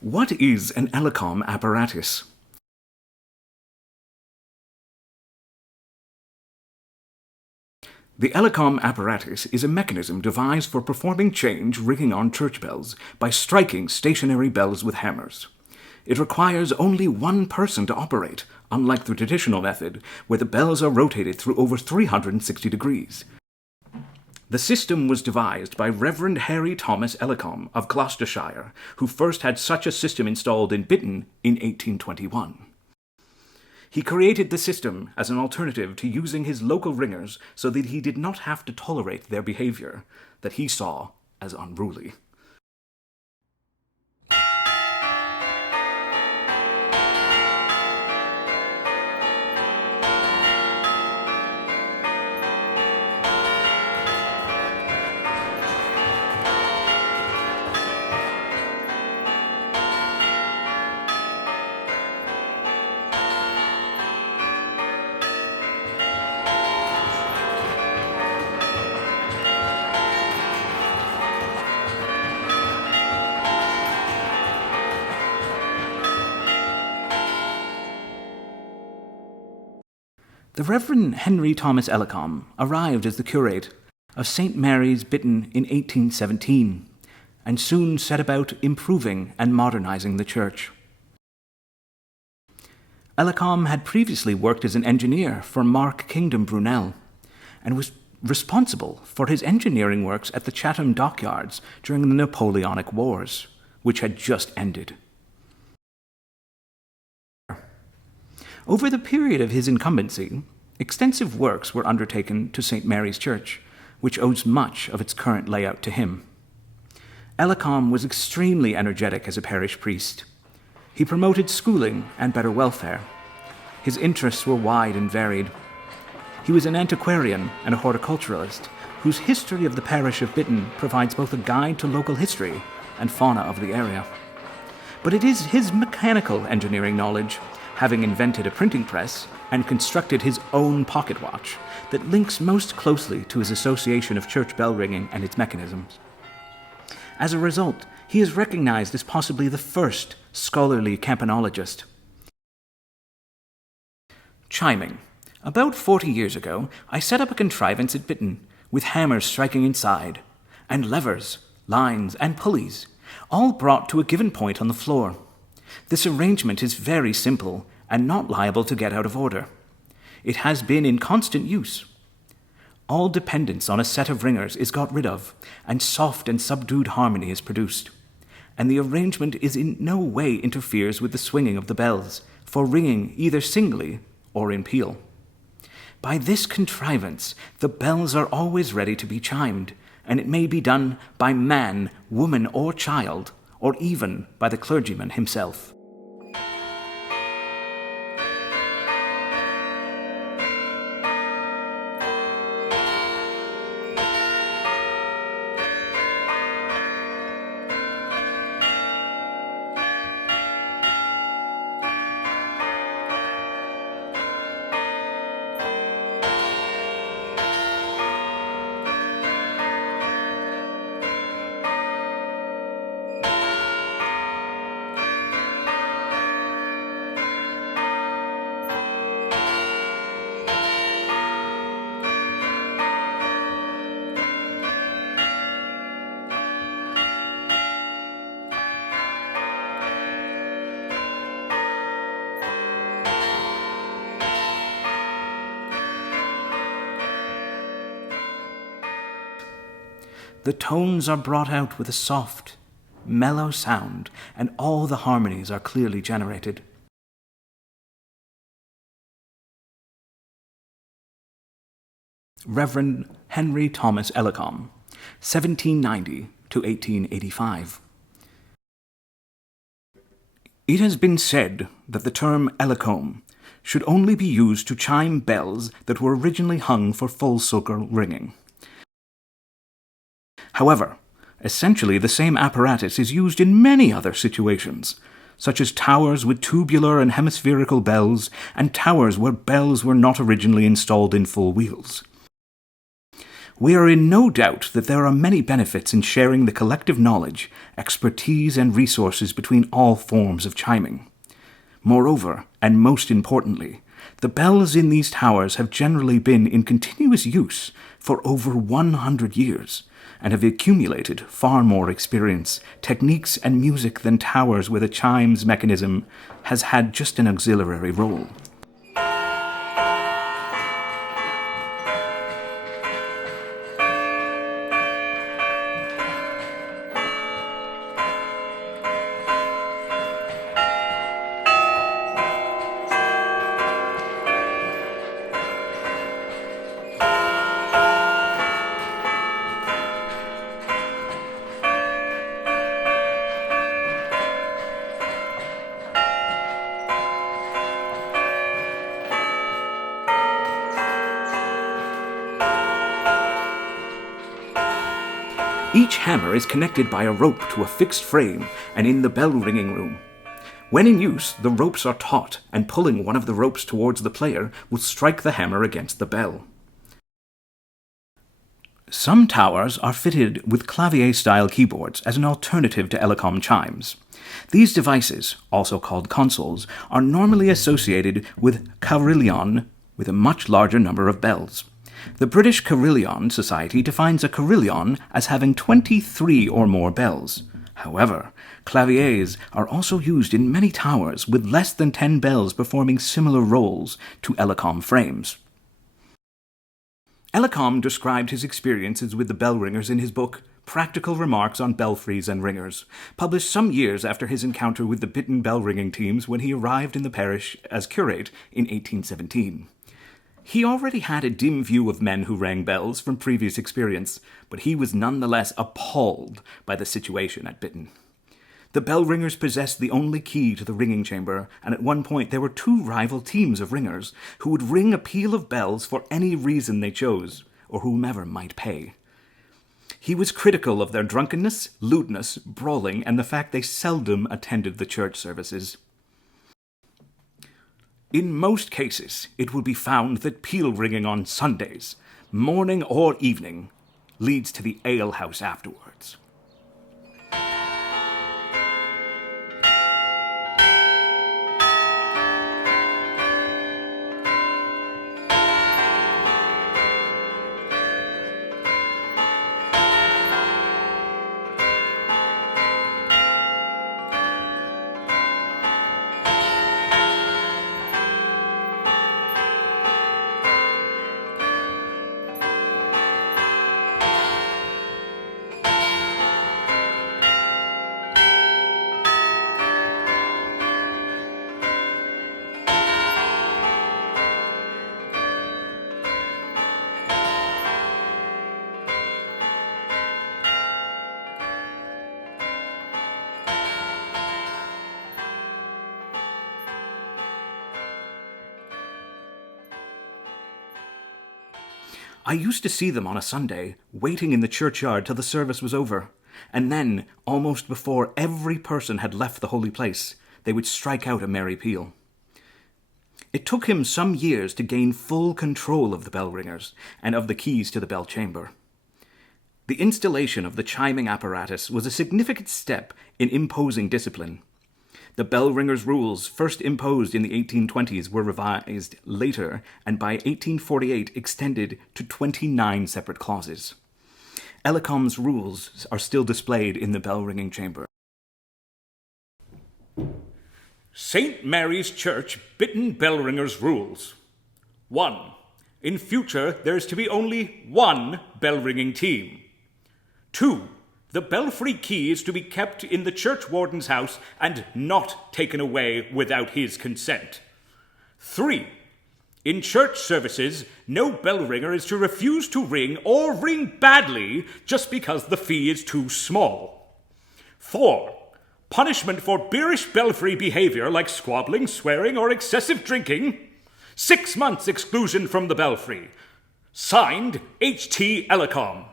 What is an ELECOM apparatus? The ELECOM apparatus is a mechanism devised for performing change ringing on church bells by striking stationary bells with hammers. It requires only one person to operate, unlike the traditional method, where the bells are rotated through over 360 degrees. The system was devised by Reverend Henry Thomas ELECOM of Gloucestershire, who first had such a system installed in Bitton in 1821. He created the system as an alternative to using his local ringers so that he did not have to tolerate their behavior that he saw as unruly. The Reverend Henry Thomas ELECOM arrived as the curate of St. Mary's, Bitton in 1817, and soon set about improving and modernizing the church. ELECOM had previously worked as an engineer for Mark Kingdom Brunel, and was responsible for his engineering works at the Chatham dockyards during the Napoleonic Wars, which had just ended. Over the period of his incumbency, extensive works were undertaken to St. Mary's Church, which owes much of its current layout to him. ELECOM was extremely energetic as a parish priest. He promoted schooling and better welfare. His interests were wide and varied. He was an antiquarian and a horticulturalist, whose History of the Parish of Bitton provides both a guide to local history and fauna of the area. But it is his mechanical engineering knowledge, having invented a printing press and constructed his own pocket watch, that links most closely to his association of church bell ringing and its mechanisms. As a result, he is recognized as possibly the first scholarly campanologist. Chiming. About 40 years ago, I set up a contrivance at Bitton, with hammers striking inside, and levers, lines, and pulleys, all brought to a given point on the floor. This arrangement is very simple and not liable to get out of order. It has been in constant use. All dependence on a set of ringers is got rid of, and soft and subdued harmony is produced. And the arrangement is in no way interferes with the swinging of the bells, for ringing either singly or in peal. By this contrivance, the bells are always ready to be chimed, and it may be done by man, woman, or child, or even by the clergyman himself. The tones are brought out with a soft, mellow sound, and all the harmonies are clearly generated. Reverend Henry Thomas ELECOM, 1790 to 1885. It has been said that the term ELECOM should only be used to chime bells that were originally hung for full circle ringing. However, essentially the same apparatus is used in many other situations, such as towers with tubular and hemispherical bells, and towers where bells were not originally installed in full wheels. We are in no doubt that there are many benefits in sharing the collective knowledge, expertise, and resources between all forms of chiming. Moreover, and most importantly, the bells in these towers have generally been in continuous use for over 100 years, and have accumulated far more experience, techniques, and music than towers where the chimes mechanism has had just an auxiliary role. Each hammer is connected by a rope to a fixed frame and in the bell-ringing room. When in use, the ropes are taut, and pulling one of the ropes towards the player will strike the hammer against the bell. Some towers are fitted with clavier-style keyboards as an alternative to Elecom chimes. These devices, also called consoles, are normally associated with carillon with a much larger number of bells. The British Carillon Society defines a carillon as having 23 or more bells. However, claviers are also used in many towers with less than 10 bells performing similar roles to Elecom frames. Elecom described his experiences with the bell ringers in his book, Practical Remarks on Belfries and Ringers, published some years after his encounter with the Bitton bell-ringing teams when he arrived in the parish as curate in 1817. He already had a dim view of men who rang bells from previous experience, but he was nonetheless appalled by the situation at Bitton. The bell ringers possessed the only key to the ringing chamber, and at one point there were two rival teams of ringers who would ring a peal of bells for any reason they chose, or whomever might pay. He was critical of their drunkenness, lewdness, brawling, and the fact they seldom attended the church services. In most cases, it will be found that peal ringing on Sundays, morning or evening, leads to the alehouse afterwards. I used to see them on a Sunday, waiting in the churchyard till the service was over, and then, almost before every person had left the holy place, they would strike out a merry peal. It took him some years to gain full control of the bell ringers and of the keys to the bell chamber. The installation of the chiming apparatus was a significant step in imposing discipline. The bell ringers' rules, first imposed in the 1820s, were revised later and by 1848 extended to 29 separate clauses. Elecom's rules are still displayed in the bell-ringing chamber. St. Mary's Church Bitton Bell Ringers Rules. 1. In future, there is to be only one bell-ringing team. 2. The belfry key is to be kept in the churchwarden's house and not taken away without his consent. 3. In church services, no bell ringer is to refuse to ring or ring badly just because the fee is too small. 4. Punishment for bearish belfry behavior like squabbling, swearing, or excessive drinking. 6 months exclusion from the belfry. Signed, H.T. Elecom.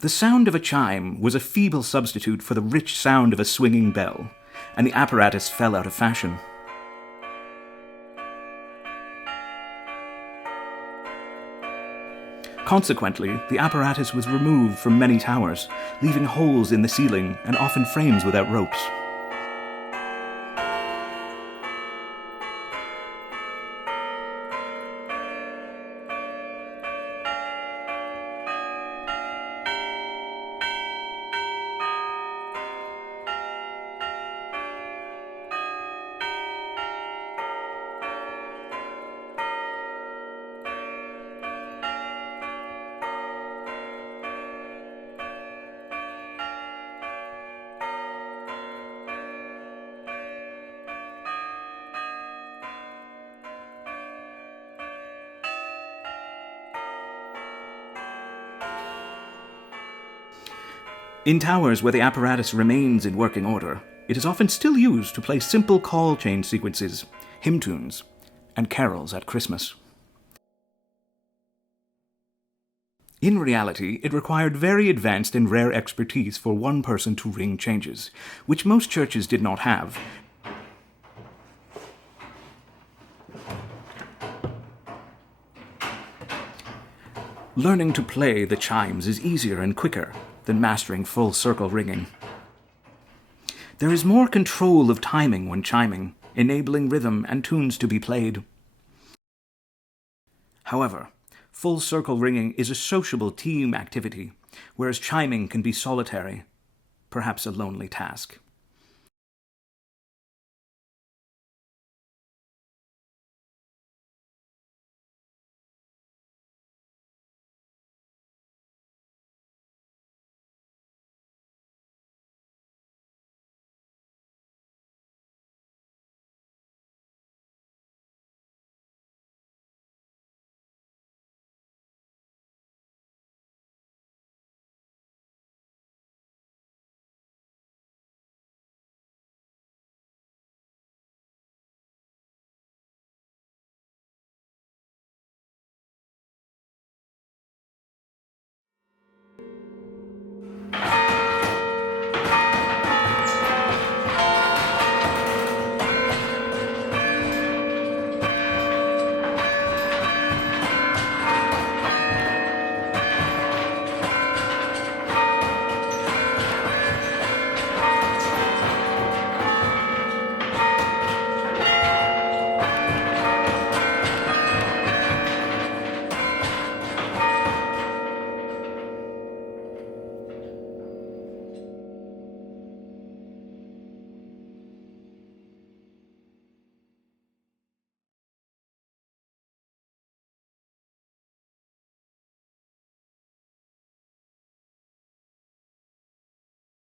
The sound of a chime was a feeble substitute for the rich sound of a swinging bell, and the apparatus fell out of fashion. Consequently, the apparatus was removed from many towers, leaving holes in the ceiling and often frames without ropes. In towers where the apparatus remains in working order, it is often still used to play simple call chain sequences, hymn tunes, and carols at Christmas. In reality, it required very advanced and rare expertise for one person to ring changes, which most churches did not have. Learning to play the chimes is easier and quicker than mastering full circle ringing. There is more control of timing when chiming, enabling rhythm and tunes to be played. However, full circle ringing is a sociable team activity, whereas chiming can be solitary, perhaps a lonely task.